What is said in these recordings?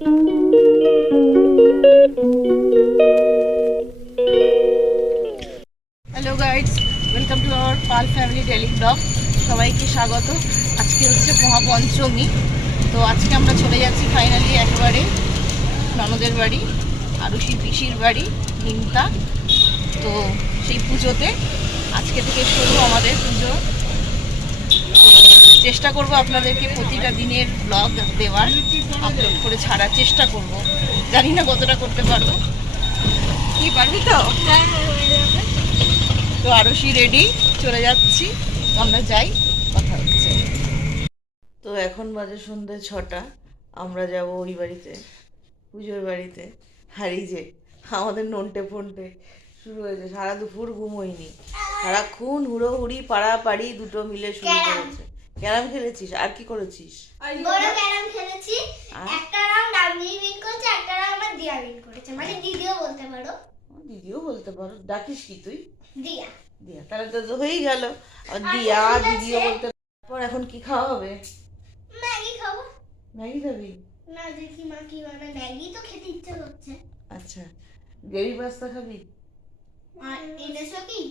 Hello guides, welcome to our Pal family daily blog. সবাইকে স্বাগত। আজকে হচ্ছে মহাপঞ্চমী, তো আজকে আমরা চলে যাচ্ছি ফাইনালি একবারে ননদের বাড়ি, আরুষির পিসির বাড়ি নিমতা। তো সেই পুজোতে আজকে থেকে শুরু আমাদের পুজো। চেষ্টা করব আপনাদেরকে প্রতিটা দিনের ব্লগ দেওয়ার, আপলোড করে ছাড়ার চেষ্টা করব। জানি না কতটা করতে পারবো। কি পারবি তো? তো আরুষি রেডি, চলে যাচ্ছি, আমরা যাই, কথা হচ্ছে। তো এখন বাজে সন্ধ্যে 6টা, আমরা যাব ওই বাড়িতে, পুজোর বাড়িতে। হারি যে আমাদের নন্টে ফন্টে শুরু হয়েছে, সারা দুপুর ঘুম হয়নি, সারাক্ষণ হুড়োহুড়ি পাড়াপাড়ি দুটো মিলে শুরু করেছে। ক্যারাম খেলেছিস? আর কি করেছিস? বড় ক্যারাম খেলেছি। একটা রাউন্ড আমি উইন করেছি, একটা রাউন্ড আমার দিয়া উইন করেছে, মানে দিদিও বলতে পারো। দিদিও বলতে পারো। ডাকিস কি তুই? দিয়া। দিয়া, তাহলে তো হয়েই গেল। আর দিয়া দিদিও বলতে। তারপর এখন কি খাওয়া হবে? ম্যাগি খাবো। ম্যাগি খাবি? না, দেখি মা কি বানায়। ম্যাগি তো খেতে ইচ্ছে করছে। আচ্ছা, গ্রেভি পাস্তা খাবি? আর এনেছো কি?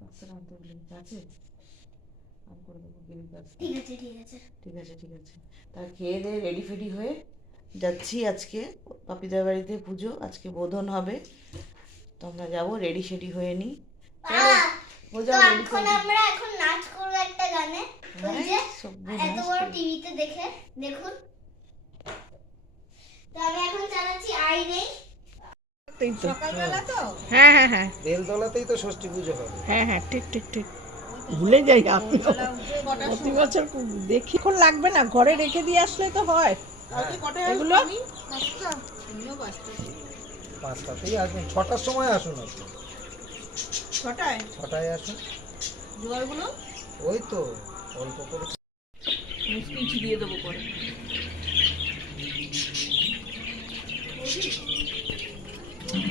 পাস্তা আনতে বলি, আছে? আমি করে দেবো গ্রেভি পাস্তা। ঠিক আছে ঠিক আছে ঠিক আছে ঠিক আছে। তা খেয়ে দিয়ে রেডি ফেডি হয়ে যাচ্ছি। আজকে পাপিদার বাড়িতে পুজো, আজকে বোধন হবে, তো আমরা যাবো, রেডি সেডি হয়ে নিই। তো এখন আমরা এখন নাচ করব একটা গানে। ওই যে এত বড় টিভিতে দেখে দেখুন। তো আমি এখন চালাচ্ছি আই নেই। সকালবেলা তো? হ্যাঁ হ্যাঁ হ্যাঁ, বেলতলাতেই তো ষষ্ঠী পুজো হবে। হ্যাঁ হ্যাঁ, ঠিক ঠিক ঠিক, ভুলে যাই আমি তো। প্রতি বছর দেখি, এখন লাগবে না, ঘরে রেখে দিয়ে আসলে তো হয়। এগুলো 5টাতেই আসুন, 6টার সময় আসুন। আপনি 6টায় আসুন। জোয়ারগুলো ওই তো অল্প করে স্পিচ দিয়ে দেবো পরে।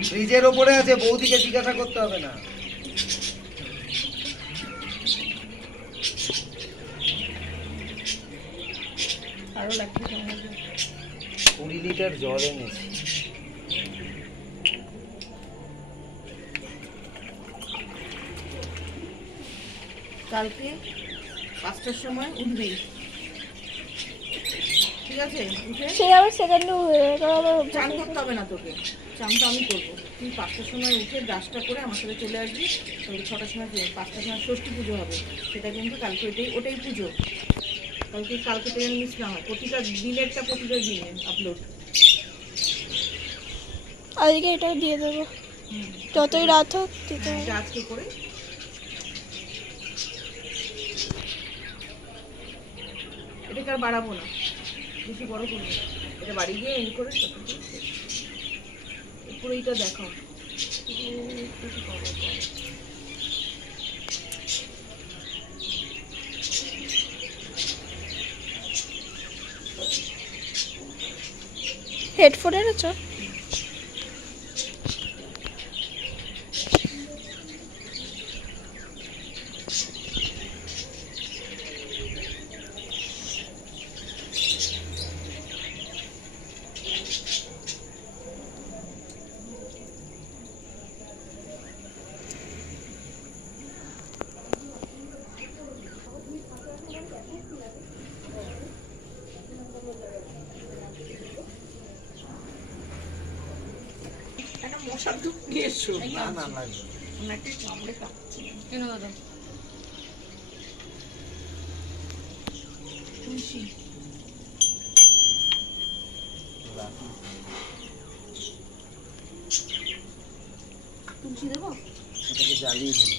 ফ্রিজের ওপরে আছে, বৌদিকে জিজ্ঞাসা করতে হবে না। আরো লাগবে 20 লিটার জল এনেছি। কালকে 5টার সময় উঠবি, ঠিক আছে? উঠে সে আবার সেকেন্ডে চান করতে হবে না তোকে, চান তো আমি করবো। তুই 5টার সময় উঠে ব্রাশটা করে আমার সাথে চলে আসবি। তাহলে 6টার সময় 5টার সময় ষষ্ঠী পুজো হবে, সেটা কিন্তু কালকে ওটাই পুজো। কালকে তো যেন মিস না হয়, প্রতিটা দিনেরটা প্রতিটা দিনে আপলোড। আজকে এটা দিয়ে দেবো, যতই রাত হোক দিতে হবে। এটা আজকে করে এটাকে আর বাড়াবো না, বেশি বড় করবো না। এটা বাড়ি গিয়ে এন্ড করে পুরো এইটা দেখাও। হেডফোন এনেছো? একটা মশার ধূপ নিয়ে এসো। না না লাগবে। আমরা একটা কামড়ে কাটছি কেন দাদা? তুলসী তুলসী দেবো? এটাকে জ্বালিয়ে দিন,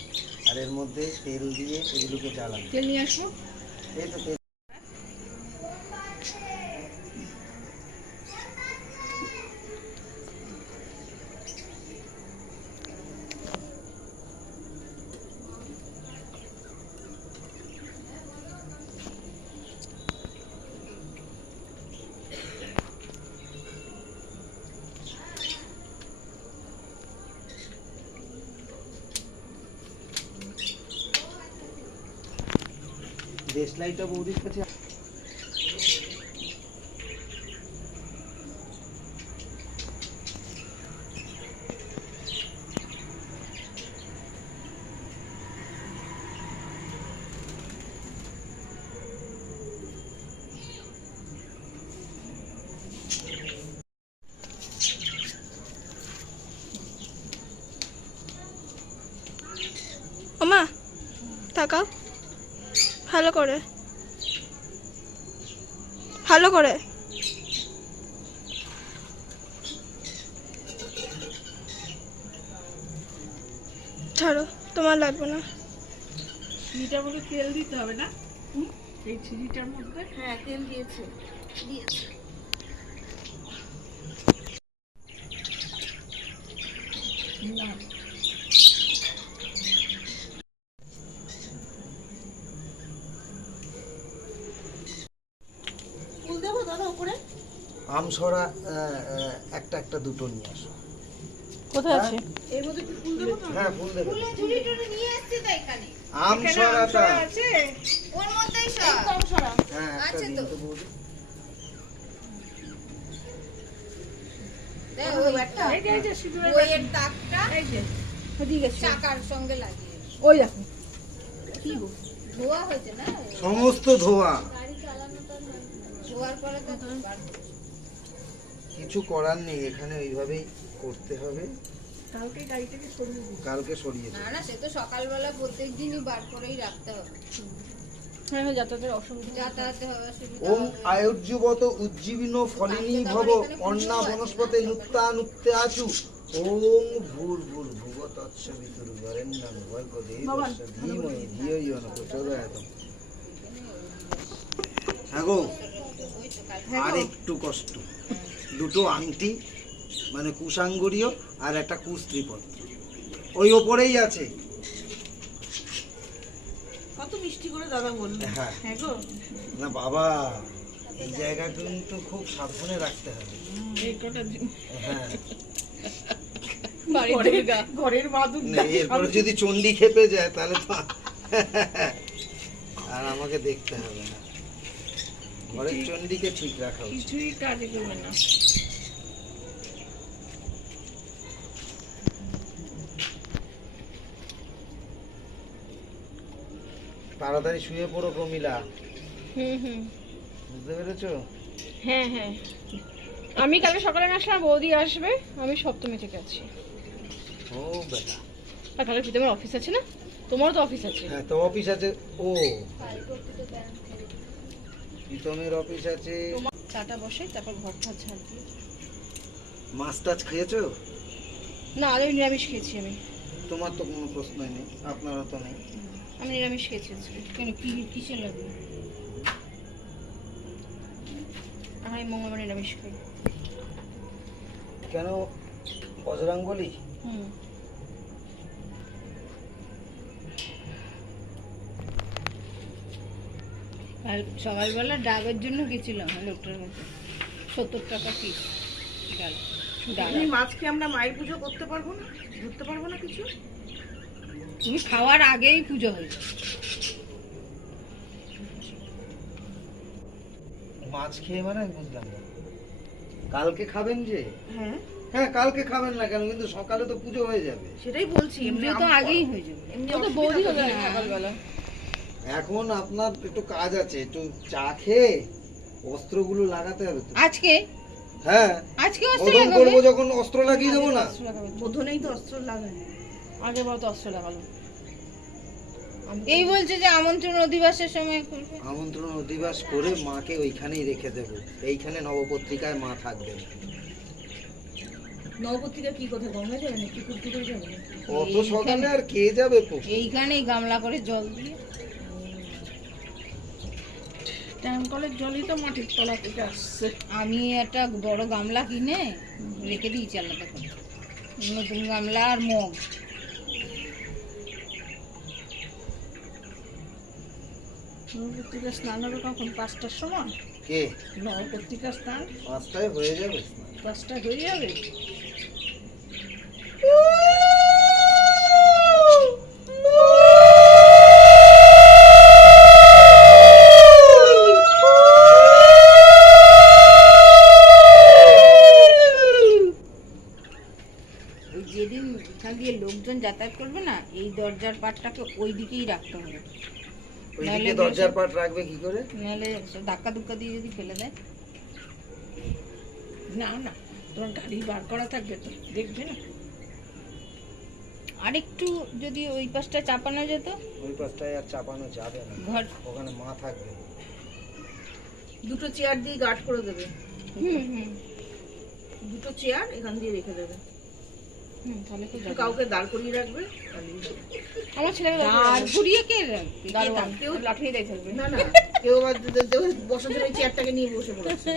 আর এর মধ্যে তেল দিয়ে এগুলোকে জ্বালান। তেল নিয়ে আসবো। এই তো তেল। দেশলাইটা বৌদির কাছে। তাকাও ভালো করে, ভালো করে। ছাড়ো, তোমার লাগবে না। চিনিটার মধ্যে তেল দিতে হবে না? এই চিনিটার মধ্যে হ্যাঁ তেল দিয়েছে। না ফুল দেবো দাদা উপরে? আমছড়া একটা একটা দুটো নিয়ে আসো। কোথায় আছে? এর মধ্যে কি ফুল দেবো? হ্যাঁ ফুল দেবে। নিয়ে এসছি তো এখানে আমছড়াটা আছে ওর মধ্যেই সব কম সরা। হ্যাঁ একটা আছে দিন তো। তো বৌদি। এই যে সিঁদুরের বইয়ের তাকটা এই যে ঠিক আছে। চাকার সঙ্গে লাগিয়ে ওই দেখো কি গো? ধোয়া হয়েছে না সমস্ত ধোয়া, গাড়ি চালানোটা ধোয়ার পরে তো বার করতে। কিছু করার নেই, এখানে ওইভাবেই করতে হবে। কালকে গাড়ি থেকে সরিয়ে দিই। কালকে সরিয়ে দেবো। না না সে তো সকালবেলা প্রত্যেক দিনই বার করেই রাখতে হবে, হ্যাঁ হ্যাঁ, যাতায়াতের অসুবিধা। যাতায়াতে হবে সুবিধা ওম হবে। আয়ুর্যুবত উজ্জীবিন ফলিনী ভব অন্না বনস্পতি নুক্তা নুক্তে আচু ওম ভূর ভূর ভুব তৎসবিতুর বরেণ্যং ভর্গো দেবস্য ধীমহি ধিয়ো ইয়ো ন প্রচোদয়াৎ। হ্যাঁ গো, আর একটু কষ্ট, দুটো আংটি মানে কুশাঙ্গুরীয় আর একটা কুস্ত্রীপত্র ওই ওপরেই আছে। কত মিষ্টি করে দাদা বললো। হ্যাঁ হ্যাঁ গো, না বাবা, এই জায়গা কিন্তু খুব সাবধানে রাখতে হবে। এই কটা হ্যাঁ বাড়ির দুর্গা। ঘরের মাদুর না, এরপরে যদি চণ্ডী খেপে যায় তাহলে তো আর আমাকে দেখতে হবে না। ঘরের চণ্ডীকে ঠিক রাখা উচিত। কিছুই কাজে করবে না। তাড়াতাড়ি শুয়ে পড়ো প্রমিলা, হুম হুম, বুঝতে পেরেছো? হ্যাঁ হ্যাঁ। আমি কালকে সকালে না আসলাম, বৌদি আসবে, আমি সপ্তমী থেকে আছি। ও বেটা, আর কালকে প্রীতমের অফিস আছে না? তোমারও তো অফিস আছে। হ্যাঁ তো অফিস আছে। ও প্রীতমের অফিস আছে। চাটা বসে তারপর ঘর ঠাট ঝাড় দিয়ে। মাছ টাছ খেয়েছো? না, আমি নিরামিষ খেয়েছি। আমি তোমার তো কোনো প্রশ্নই নেই, আপনারও তো নেই। আমি নিরামিষ খেয়েছি আজকে। কেন, কি কিসের লাগবে? আমি মঙ্গলবার নিরামিষ খাই। কেন, বজরাঙ্গলি? হুম। আর সকালবেলা ডাবের জন্য গেছিলাম লোকটার কাছে, 70 টাকা পিস ডাল। তুমি মাছকে আমরা মায়ের পুজো করতে পারবো না, ধরতে পারবো না কিছু? তুমি খাওয়ার আগেই পুজো হয়ে যায়। মাছ খেয়ে মানে আমি বুঝলাম না। কালকে খাবেন যে? হ্যাঁ হ্যাঁ কালকে খাবেন না কেন, কিন্তু সকালে তো পুজো হয়ে যাবে। সেটাই বলছি, এমনি পুজো তো আগেই হয়ে যাবে। এমনি ও তো অসুবিধা বৌদি হবে হবে না। সকালবেলা। এখন আপনার একটু কাজ আছে, একটু চা খেয়ে অস্ত্রগুলো লাগাতে হবে তো। আজকে হ্যাঁ, আজকে অস্ত্র ওজন লাগাবে? করবো যখন অস্ত্র লাগিয়ে দেবো না। অস্ত্র লাগাবে। বোধনেই তো অস্ত্র লাগায়। আগের বার তো অস্ত্র লাগালো। এই বলছে যে আমন্ত্রণ অধিবাসের সময় করবে। আমন্ত্রণ অধিবাস করে মাকে ওইখানেই রেখে দেবো। এইখানে নবপত্রিকায় মা থাকবে। নবপত্রিকা কি কোথায় গঙ্গা যাবে নাকি পুকুর টুকুর যাবে নাকি? অত সকালে আর কে যাবে পুকুর? এইখানেই গামলা করে জল দিয়ে। টাইম কলের জলই তো মাটির তলা থেকে আসছে। আমি একটা বড় গামলা কিনে রেখে দিয়েছি আলাদা করে, নতুন গামলা আর মগ। নবপত্রিকা স্নান হবে কখন? 5টার সময় কে? নবপত্রিকা স্নান 5টায় হয়ে যাবে। 5টায় হয়ে যাবে। ওই যেদিন এখান দিয়ে লোকজন যাতায়াত করবে না, এই দরজার পাটটাকে ওই দিকেই রাখতে হবে, ওইদিকে দরজার পাট রাখবে কি করে? নাহলে সব ধাক্কা ধুক্কা দিয়ে যদি ফেলে দেয়। না না, তোমার গাড়ি বার করা থাকবে তো, দেখবে না? আরেকটু যদি ওই পাশটা চাপানো যেত। ওই পাশটায় আর চাপানো যাবে না, ঘর ওখানে মা থাকবে। দুটো চেয়ার দিয়ে গার্ড করে দেবে, হুম হুম দুটো চেয়ার এখান দিয়ে রেখে দেবে, হুম, তাহলে খুব একটু কাউকে দাঁড় করিয়ে রাখবে, তাহলেই হবে। আমার ছেলেকে আর ঘুরিয়ে কে রাখবে? কে দারোয়ান থাকবে? কেউ লাঠি দিয়ে থাকবে। না না, কেউ আবার বসার জন্য এই চেয়ারটাকে নিয়ে বসে পড়েছে।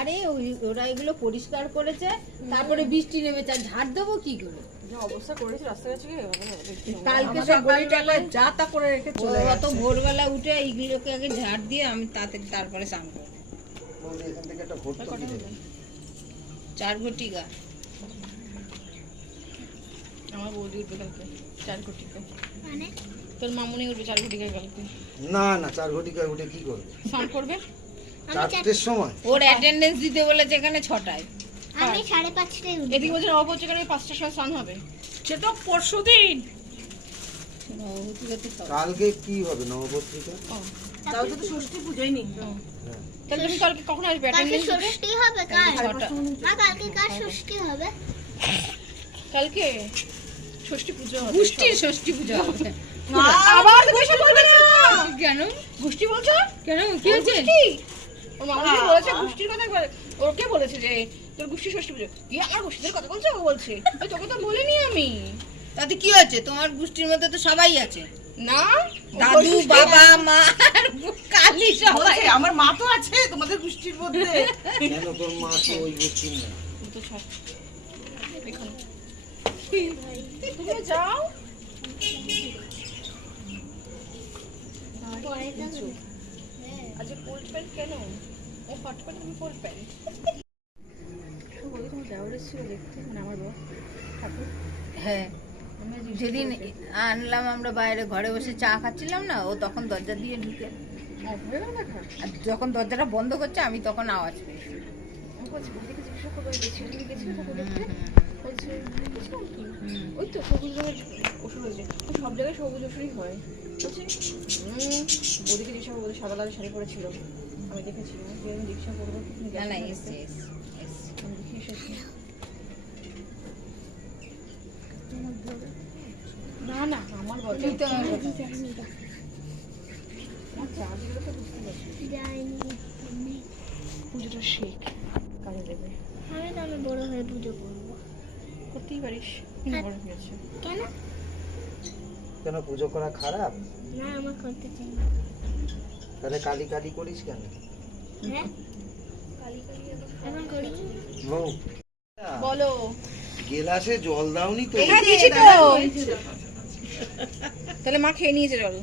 আরে ওরা এগুলো পরিষ্কার করেছে, তারপরে বৃষ্টি নেমেছে, আর ঝাড় দেবো কি করে? যা অবস্থা করেছে রাস্তাঘাটে কালকে সকালবেলা যা তা করে রেখে অত ভোরবেলা উঠে এইগুলোকে আগে ঝাড় দিয়ে আমি তারপরে স্নান করবো। বৌদি, এখান থেকে একটা ভর্তুকি দেবে। 4 ঘটিকা। আমার বৌদি উঠবে কালকে 4 কোটিতে, মানে তোর মামুনি উঠবে 4 কোটিকায় কালকে, না না, 4 ঘটিকায় উঠে কি করবে? স্নান করবে। 4টের সময়? ওর অ্যাটেন্ডেন্স দিতে বলেছে এখানে 6টায়। আমি 5:30টায় উঠি। এদিকে বলছে নবপত্রিকায় 5টার সময় স্নান হবে, সে তো পরশুদিন। কালকে কি হবে নবপত্রিকা? তাও তো ষষ্ঠী পুজোই নেই। তাহলে তুমি কালকে কখন আসবে? কালকে অ্যাটেন্ডেন্স দিতে? ষষ্ঠী হবে কার? 6টা। মা কালকে কার ষষ্ঠী হবে? কালকে ষষ্ঠী পুজো হবে। পুষ্টির ষষ্ঠী পূজা হবে। আবার তুমি এসব বলবে না। কেন? গোষ্ঠী বলছো? কেন কি হয়েছে? গোষ্ঠী? ওর মামা বলেছে গোষ্ঠীর কথা একবার, ওকে বলেছে যে তোর গোষ্ঠী ষষ্ঠী পুজো। কি আমার গোষ্ঠীদের কথা বলছো? ও বলছে ওই তোকে তো বলিনি আমি। তাতে কি হয়েছে? তোমার গোষ্ঠীর মধ্যে তো সবাই আছে, না দাদু বাবা মা আর কালি সবাই। বলছে, আমার মা তো আছে তোমাদের গোষ্ঠীর মধ্যে। কেন তোর মা তো ওই গোষ্ঠীর না? তো সব এখানে তুমি যাও। আচ্ছা কোল্ড প্যান্ট কেন? ও হট প্যান্ট, তুমি কোল্ড প্যান্ট। তোমার যাওয়ার ছিল দেখতে, মানে আমার বর ঠাকুর। হ্যাঁ, যেদিন আনলাম আমরা বাইরে ঘরে বসে চা খাচ্ছিলাম না, ও তখন দরজা দিয়ে ঢুকে, হয়ে গেল দেখা। আর যখন দরজাটা বন্ধ করছে আমি তখন আওয়াজ পেয়েছি। আমি বলছি বৌদিকে জিজ্ঞাসা করবো গেছিল, তুমি গেছিলে ঠাকুর দেখতে? বলছে গেছিলাম কি? ওই তো সবুজ রঙের ওষুধ হয়েছে, ও সব জায়গায় সবুজ ওষুধই হয়। বলছে বৌদিকে জিজ্ঞাসা করবো, সাদা লাল শাড়ি পরেছিল, আমি দেখেছি। আমি জিজ্ঞাসা করবো তুমি না না, গেছিলে এসছে দেখতে? এসছে। আমি দেখে এসেছি। না না আমার বল তুই তো আমার কথা। আচ্ছা আজগুলো তো বুঝতে পারছি। যাইনি। পুজোটা শেখ কালে দেবে, আমি বড় হয়ে পুজো করবো। করতেই পারিস, বড় হয়েছে। কেন? কেন পুজো করা খারাপ? না, আমার করতে চাই না। তাহলে কালি কালি করিস কেন? হ্যাঁ, এখন করি। বউ, বলো। গেলাসে জল দাওনি তো? হ্যাঁ দিয়েছি তো। তাহলে মা খেয়ে নিয়েছে জল।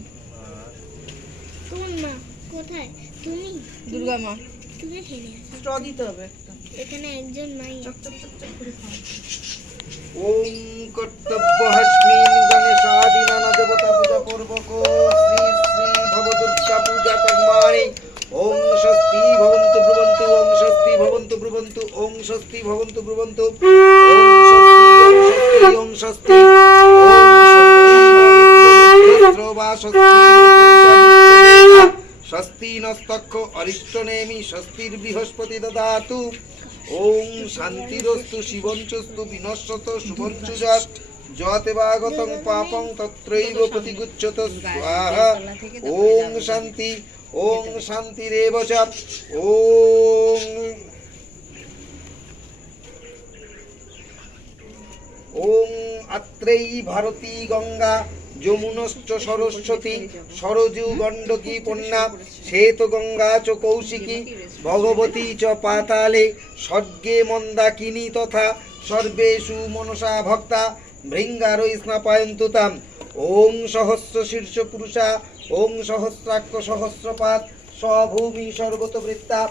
কোন মা? কোথায়? তুমি? দুর্গা মা। তুমি খেলে আসো। স্ট্র দিতে হবে। এখানে একজন মাই আছে। ওম কর্তব্য হস্মিন গণেশাদি নানা দেবতা পূজা পূর্বক শ্রী শ্রী ভবদুর্গা পূজা কর্মাণি। ওম স্বস্তি ভবন্তু ব্রুবন্তু, ওম স্বস্তি ভবন্তু ব্রুবন্তু, ওম স্বস্তি ভবন্তু ব্রুবন্তু, ওম স্বস্তি স্বস্তি নস্তক্ষ অরিষ্টনেমি স্বস্তির বৃহস্পতি দদাতু। ওম শান্তিরস্তু শিবঞ্চস্তু বিনশ্বত শুভঞ্চুজাত যতেবাগতং পাপং তত্রৈব প্রতিগুচ্ছত স্বাহা। ওম শান্তি, ওম শান্তিরেব চ। ওম ওম আত্রেই ভারতী গঙ্গা যমুনশ্চ সরস্বতী সরজু গণ্ডকী পণ্যা শ্বেত গঙ্গা চ কৌশিকী ভগবতী চ পাতালে স্বর্গে মন্দাকিনী তথা সর্বেষু মনসা ভক্তা ভৃঙ্গারৈ স্নাপায়ন্তু তাম। ওং সহস্র শীর্ষ পুরুষা, ওং সহস্রাক্ষ সহস্রপাত স্বভূমি সর্বতবৃত্তা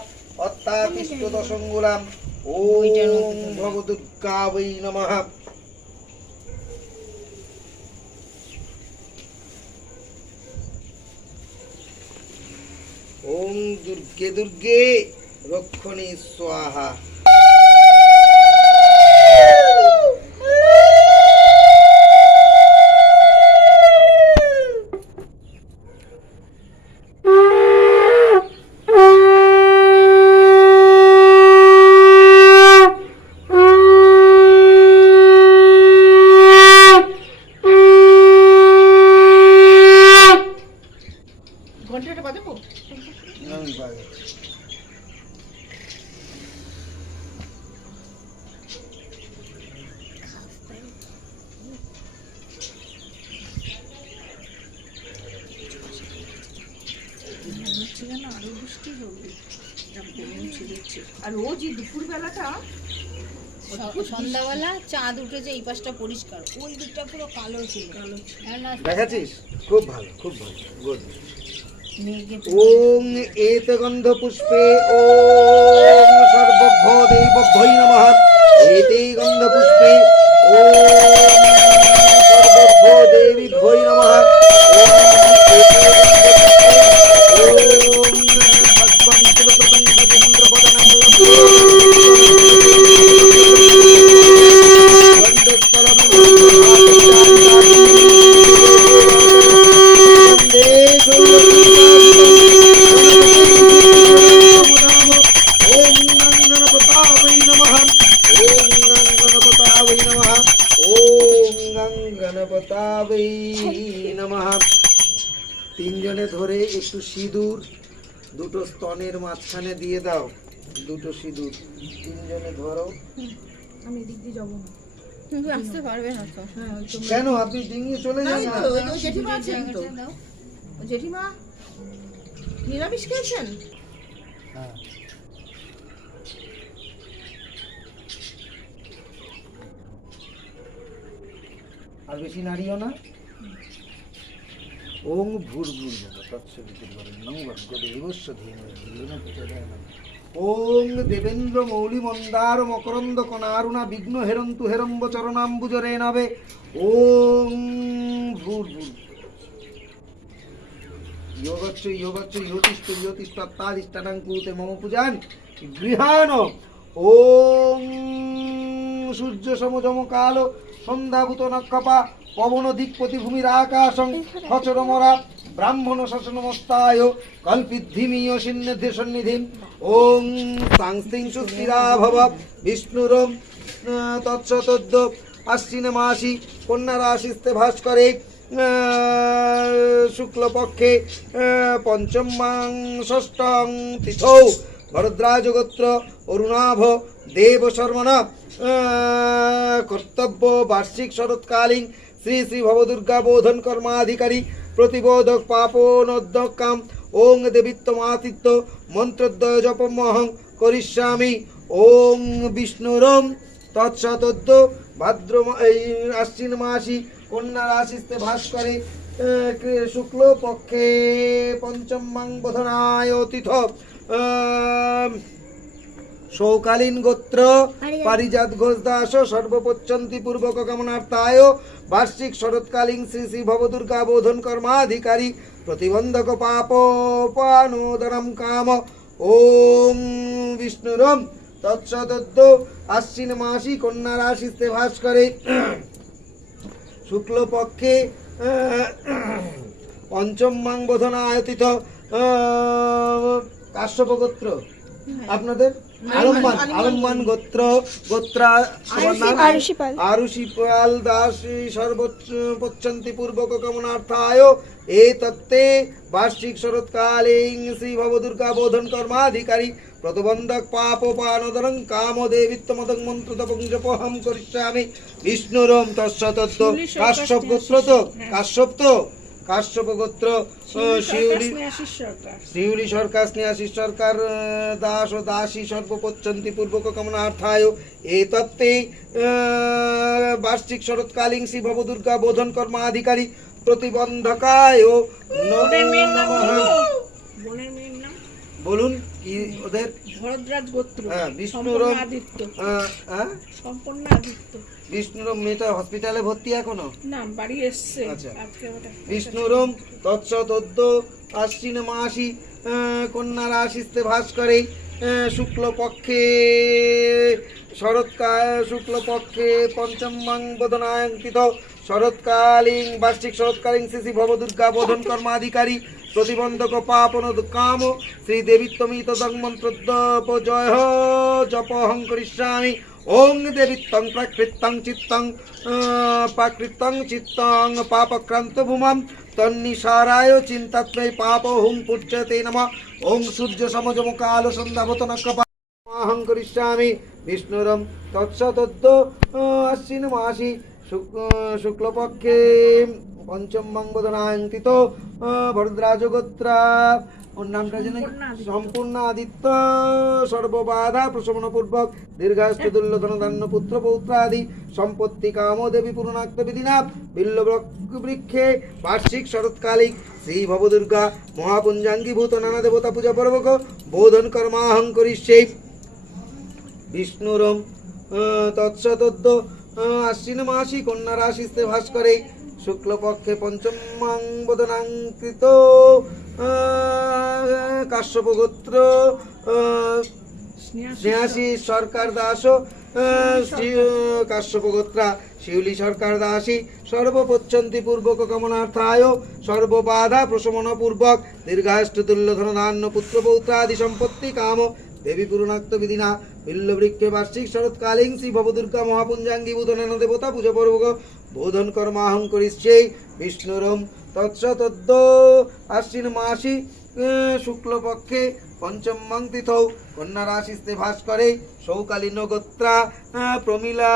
অত্যাতিষ্ঠ দশঙ্গুলাম। ওম ভবদুর্গা বৈ নমঃ। ওম দুর্গে দুর্গে রক্ষণী স্বাহা। ঘন্টাটা বাজাবো? আমি পারি। আর রোজ এই দুপুরবেলাটা সন্ধ্যাবেলা চাঁদ উঠেছে, এই পাশটা পরিষ্কার, ওই দিকটা পুরো কালো ছিল। দেখাচ্ছিস? খুব ভালো, খুব ভালো, গুড। মেঘে ওং এত গন্ধ পুষ্পে ওং সর্বভ্যো দেবভ্যৈ নমঃ। এতে গন্ধ পুষ্পে ওং সর্বভ্যো দেবীভ্যৈ নমঃ। ওং এতে গন্ধ পুষ্পে ওং ভগবান কুলপতঙ্গ গণপতাবৈ নমঃ। তিনজনে ধরে একটু সিঁদুর দুটো স্তনের মাঝখানে দিয়ে দাও, দুটো সিঁদুর তিনজনে ধরো। আমি এদিক দিয়ে যাবো না। তুমি আসতে পারবে না তো। কেন আপনি ডিঙিয়ে চলে যান না? ওই তো জেঠিমা আছেন তো। জেঠিমা নিরামিষ খেয়েছেন? হ্যাঁ। আর বেশি নাড়িও না। ওং ভূর্ভুর্ভুবঃ তৎসবিতুর্বরেণ্যং ভর্গো দেবস্য ধীমহি ধিয়ো ন প্রচোদয়াৎ। ওং দেবেন্দ্র মৌলি মন্দার মকরন্দ কণারুণা বিঘ্ন হেরন্তু হেরম্ব চরণাম্বুজরে নবে। ওং ভূর্ভুর্ভুবঃ যোগচ্ছ যোগচ্ছ যোতিষ্ঠ যোতিষ্ঠত্তাদিষ্টানাং কুরুতে মম পূজান গৃহাণ। ওং সূর্য সমযম কালো সন্ধ্যাভূত নক্ষপা পবন দিক্পতি ভূমির আকাশং খচরমরা ব্রাহ্মণ শাসনমস্তায় কল্পিদ্ধিমীয় সন্নিধিম। ওং সাংস্তিং সুস্থিরা ভব বিষ্ণুরম তৎসতদ্য আশ্বিন মাসি কন্যা রাশিস্তে ভাস্করে শুক্লপক্ষে পঞ্চমাং ষষ্ঠং তিথৌ ভরদ্রাজ গোত্র অরুণাভ দেব শর্মণ কর্তব্য বার্ষিক শরৎকালীন শ্রী শ্রী ভবদুর্গা বোধন কর্মাধিকারী প্রতিবোধক পাপনোদ্যকাম ওং দেবিত্বমাতিত্য মন্ত্রদ্বয় জপমহং করিষ্যামি। ওং বিষ্ণুরম তৎসতদ্য ভাদ্র আশ্বিন মাসি কন্যা রাশিস্তে ভাস্করে শুক্ল পক্ষে পঞ্চমাং বোধনায় তিথ শৌকালীন গোত্র পারিজাত ঘোষ দাস সর্বপচ্ছন্তি পূর্বক কামনার্থায় বার্ষিক শরৎকালীন শ্রী শ্রী ভবদুর্গা বোধন কর্মাধিকারী প্রতিবন্ধক পাপোপানোদরম কাম। ওং বিষ্ণুরম তৎসতদ্য আশ্বিন মাসি কন্যা রাশিস্তে ভাস্করে শুক্লপক্ষে পঞ্চমাং বোধনায় তিথ কাশ্যপ গোত্র আপনাদের আলম্বান গোত্র গোত্রা আরুষিপাল দাসী সর্বোচ্চন্তি পূর্বক কামনার্থায় এই তত্ত্বে বার্ষিক শরৎকালীন শ্রী ভবদুর্গা বোধন কর্মাধিকারী প্রতবন্ধক পাপোপানোদরং কাম দেবিত্বমদং মন্ত্রতপং জপহম করিষ্যামি। বিষ্ণুরম তৎসতদ্য কাশ্যপ গোত্র তো কাশ্যপ তো কাশ্যপ গোত্র শিউলি সরকার স্নেহাশিস সরকার দাস ও দাসী সর্বপচ্ছন্তি পূর্বক কামনার্থায় এই তত্ত্বে বার্ষিক শরৎকালীন শ্রী ভবদুর্গা বোধন কর্মাধিকারী প্রতিবন্ধকায় নমঃ। বলুন কি কি ওদের? ভরদ্রাজ গোত্র। হ্যাঁ, বিষ্ণুরম আদিত্য। হ্যাঁ, সম্পূর্ণ আদিত্য। বিষ্ণুরম মেয়েটা হসপিটালে ভর্তি এখনো? না, বাড়ি এসছে আচ্ছা। আজকে ওটা। বিষ্ণুরম তৎসদ্য আশ্বিন মাসি কন্যা রাশিস্তে ভাস করে শুক্লপক্ষে শুক্লপক্ষে পঞ্চমং বদনায়ঙ্কিত শরৎকালীন বার্ষিক শরৎকালীন শ্রী ভবদুর্গা বোধন কর্মাধিকারী প্রতিবন্ধক পাপন কাম শ্রীদেবীত্বমিত মন্ত্রোদ্যপজয় জপহং করিষ্যামি। ওং দেবীত্বং প্রাকৃতং চিত্তং প্রাকৃতং চিত্তং পাপক্রান্ত ভূমম তন্নিসারায় চিন্তাত্মৈ পাপ হুং পুজ্যতে নমঃ। ওং সূর্য সমজম কাল সন্ধ্যাবত নক্ষপাহং করিষ্যামি। বিষ্ণুরম তৎসদ্য আশ্বিন মাসি শুক্লপক্ষে পঞ্চমং বদনায়ঙ্কিত ভরদ্রাজগোত্রা। ওর নামটা যেন সম্পূর্ণ আদিত্য সর্ববাধা প্রশমন পূর্বক দীর্ঘায়ু দুর্লধন ধান্য পুত্র পৌত্রাদি সম্পত্তি কাম দেবী পূর্ণাক্ত বিধিনা বিল্ল বৃক্ষে বার্ষিক শরৎকালিক শ্রী ভবদুর্গা মহাপুঞ্জাঙ্গীভূত নানা দেবতা পূজা পর্বক বোধন কর্মাহং করিষ্যে। বিষ্ণুরম তৎসদ্য আশ্বিন মাসি কন্যা রাশিস্তে ভাস করে শুক্লপক্ষে পঞ্চমাং বদনাঙ্কৃত কাশ্যপ গোত্র স্নেহাসী সরকার দাস কাশ্যপ গোত্রা শিউলি সরকার দাসী সর্বপচ্ছন্তি পূর্বক কামনার্থায় সর্ববাধা প্রশমন পূর্বক দীর্ঘায়ু দুর্লধন ধান্য পুত্র পৌত্রাদি সম্পত্তি কাম দেবী পূর্ণাক্ত বিধিনা বিল্ল বৃক্ষে বার্ষিক শরৎকালীন শ্রী ভবদুর্গা মহাপুঞ্জাঙ্গীভূত নানা দেবতা পূজা পর্বক বোধন কর্মাহং করিষ্যে। বিষ্ণুরম তৎসদ্য আশ্বিন মাসি শুক্লপক্ষে পঞ্চমং তিথৌ কন্যা রাশিস্তে ভাস করে সৌকালীন গোত্রা প্রমীলা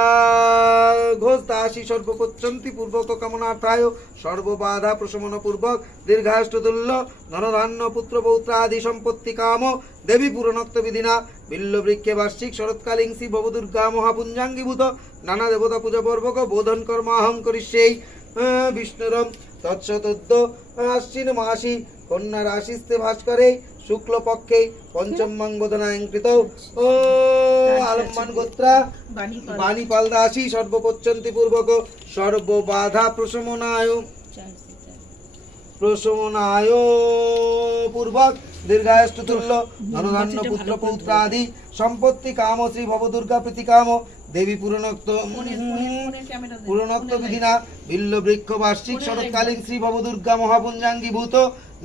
ঘোষ দাসী সর্বপচ্ছন্তি পূর্বক কামনার্থায় সর্ববাধা প্রশমন পূর্বক দীর্ঘায়ু দুল্ল ধনধান্য পুত্র পৌত্রাদি সম্পত্তি কাম দেবী পূরণোক্ত বিধিনা বিল্ল বৃক্ষে বার্ষিক শরৎকালীন শ্রী ভবদুর্গা মহাপুঞ্জাঙ্গীভূত নানা দেবতা পূজা পর্বক বোধন কর্মাহং করিষ্যে। বিষ্ণুরম তৎসদ্য আশ্বিন মাসি কন্যা রাশিস্তে ভাস করে শুক্লপক্ষে পঞ্চমং বদনায়ঙ্কৃত আলম্বান গোত্রা বাণীপাল দাসী সর্বপচ্ছন্তি পূর্বক সর্ববাধা প্রশমনায় পূর্বক দীর্ঘায়ু তুল্য ধনধান্য পুত্র পৌত্রাদি সম্পত্তি কাম শ্রী ভবদুর্গা প্রীতিকাম দেবী পূরণোক্ত বিধিনা বিল্ল বৃক্ষ বার্ষিক শরৎকালীন শ্রী ভবদুর্গা মহাপুঞ্জাঙ্গীভূত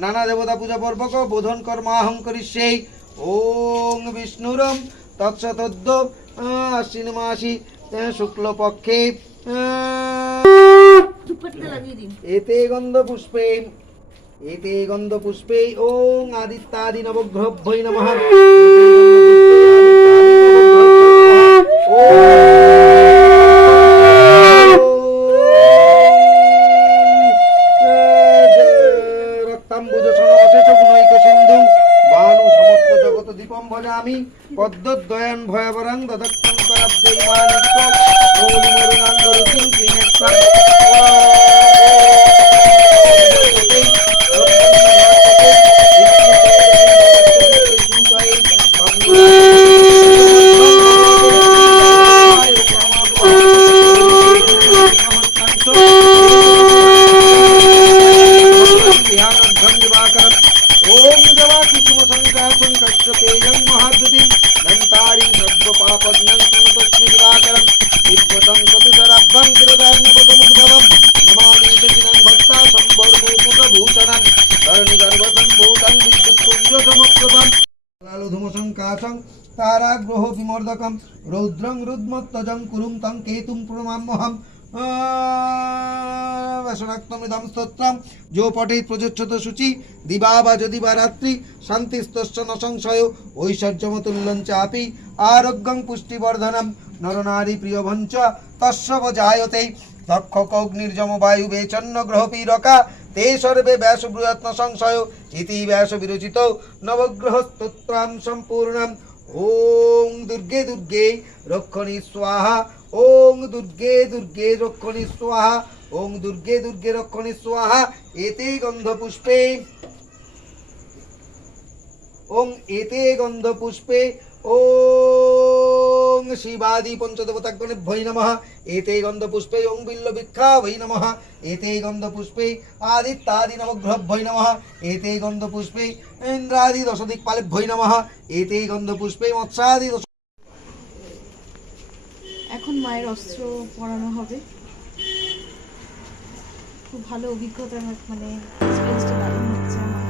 নানা দেবতা পূজা পর্বক বোধন কর্মাহং করিষ্যে। ওং বিষ্ণুরম তৎসদ্য আশ্বিন মাসি শুক্লপক্ষে এতে গন্ধ পুষ্পে ওং আদিত্যাদি নবগ্রহভ্যৈ নমঃ। ভজামি পদ্মদ্বয়ন ভয়বরং দদক্ষং করাব্জৈ মানিক্য মৌলিমরুণাং গরুতিং ত্রিনেত্রং ओम देवाकी शुभ संकाशं कष्टपेयं महाद्युतिं नन्तारिं सर्वपापघ्नं तस्मै दिवाकरं विद्वतं चतुशरभ्यं गिरदान्यपदमुद्भवं नमामि सचिनं भक्ता सम्भर्मोपुटभूषणं धरणिगर्भसम्भूतं विद्युत्पुञ्जसमप्रभं लालुधुमसंकाशं ताराग्रह विमर्दकं रौद्रं रुद्मत्तजं कुरुं तं केतुं प्रणमाम्यहं वसनाक्तमिदं स्तोत्रं जो पठेत प्रजोच्छत शुचि दिवा वा यदि वा रात्रि शान्तिस्तस्य न संशयो ऐश्वर्यमतुल्यं चापि आरोग्यं पुष्टिवर्धनं नरनारी प्रियभञ्च तस्य जायते दक्षकग्निर्जम वायु वेचन्न ग्रहपीरका ते सर्वे व्यासबृहत् न संशयो इति व्यास विरचितो नवग्रहस्तोत्रं सम्पूर्णम्। ओं दुर्गे दुर्गे रक्षणि स्वाहा ओं दुर्गे दुर्गे रक्षणि स्वाहा ओं दुर्गे दुर्गे रक्षणि स्वाहा एते गंधपुष्पे ওং এতে গন্ধপুষ্পে ওং শিবাদি পঞ্চদেবতাগণেভ্যৈ নমঃ এতে গন্ধপুষ্পে ওং বিল্লবৃক্ষাভৈ নমঃ এতে গন্ধপুষ্পে আদিত্যাদি নবগ্রহভ্যৈ নমঃ এতে গন্ধপুষ্পে ইন্দ্রাদি দশদিক্পালেভ্যৈ নমঃ এতে গন্ধপুষ্পে মৎস্যাদি দশ। এখন মায়ের অস্ত্র পরানো হবে। খুব ভালো অভিজ্ঞতা, মানে এক্সপিরিয়েন্সটা দারুণ হচ্ছে আমার।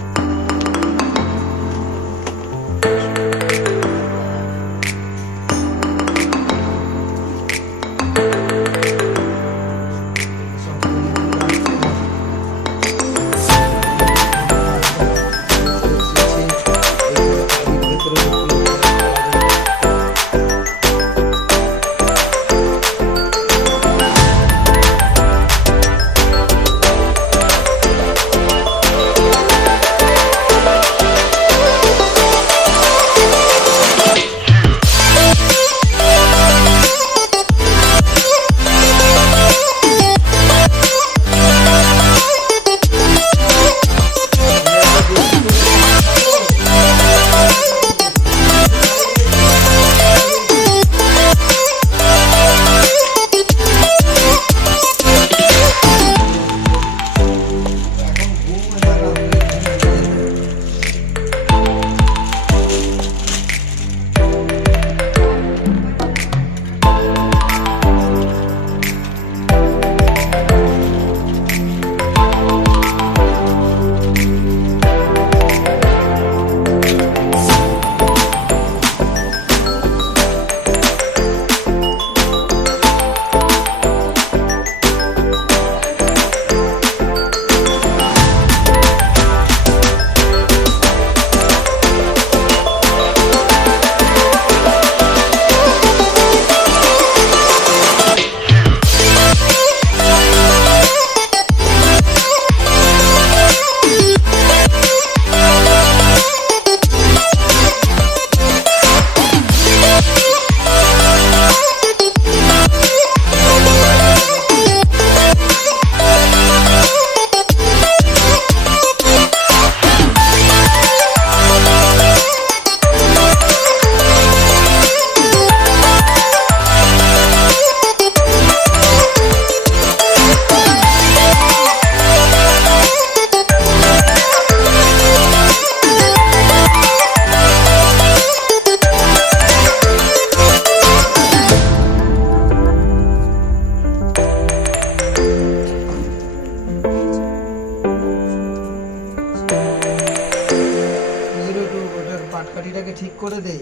পাটকাঠিটাকে ঠিক করে দে।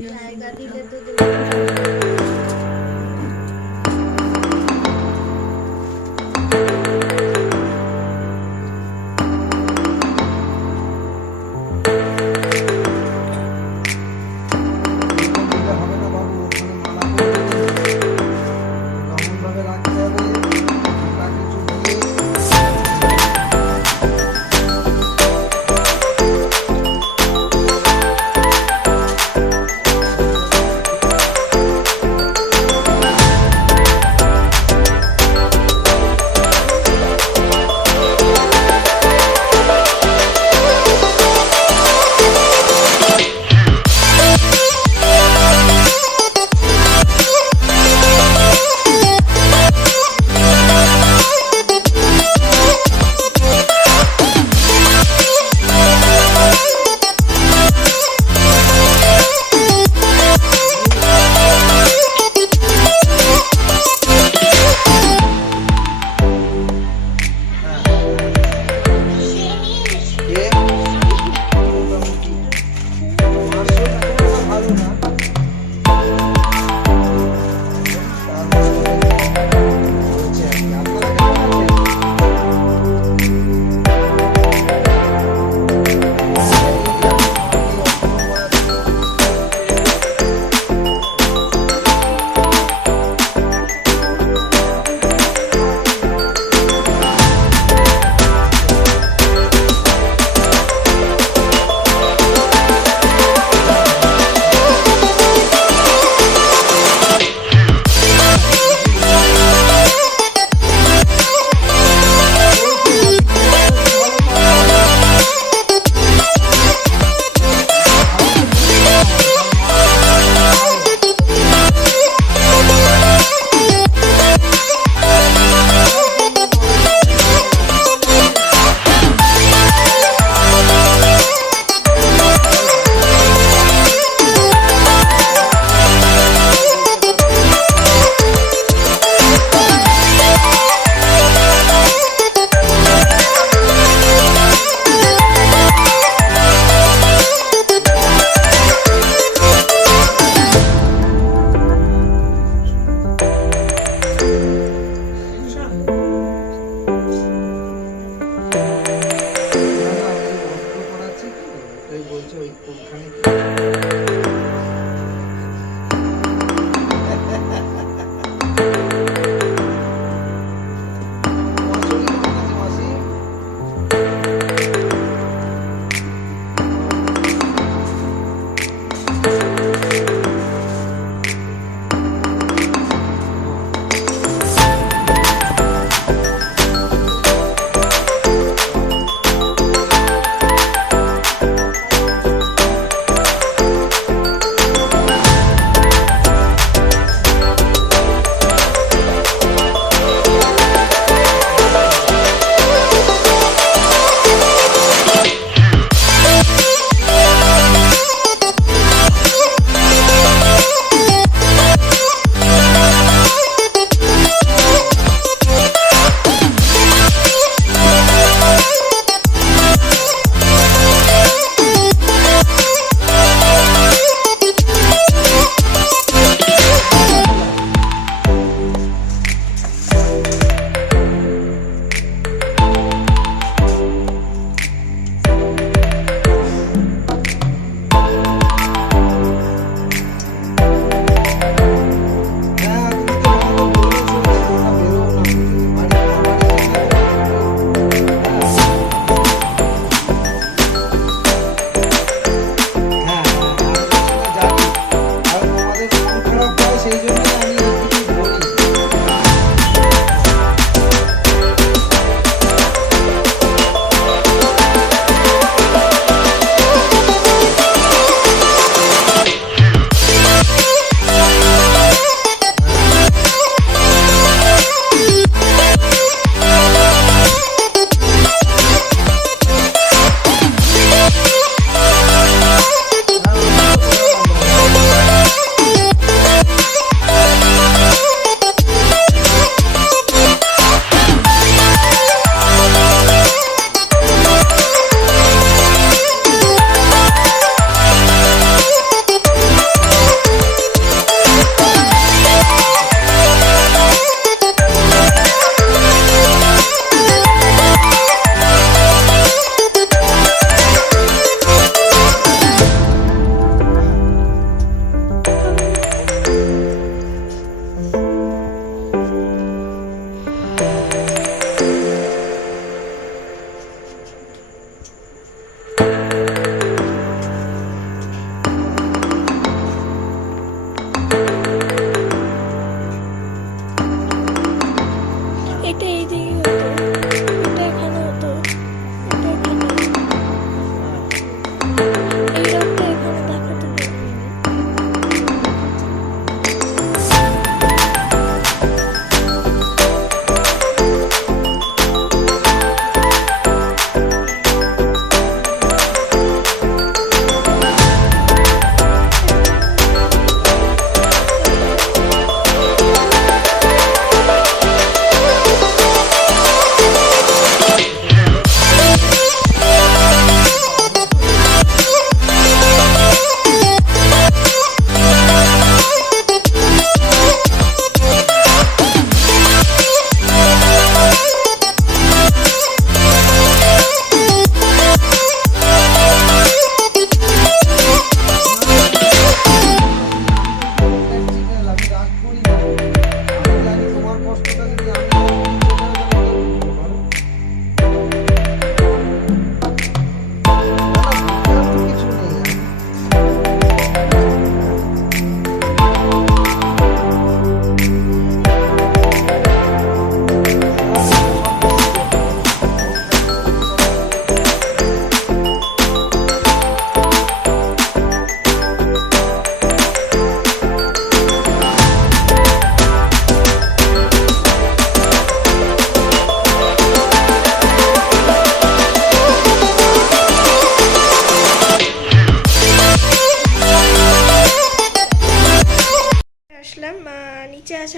জায়গা দিলে তো হবে না বাবু, ওখানে মালা করে কেমন ভাবে রাখতে হবে তা কিছু দিয়ে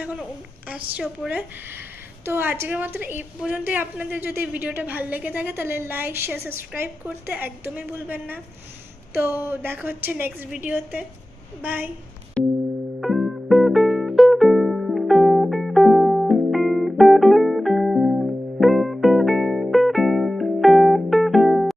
এখন আসছে ওপরে। তো আজকের মতন এই পর্যন্তই। আপনাদের যদি ভিডিওটা ভালো লেগে থাকে তাহলে লাইক শেয়ার সাবস্ক্রাইব করতে একদমই ভুলবেন না। তো দেখা হচ্ছে নেক্সট ভিডিওতে। বাই।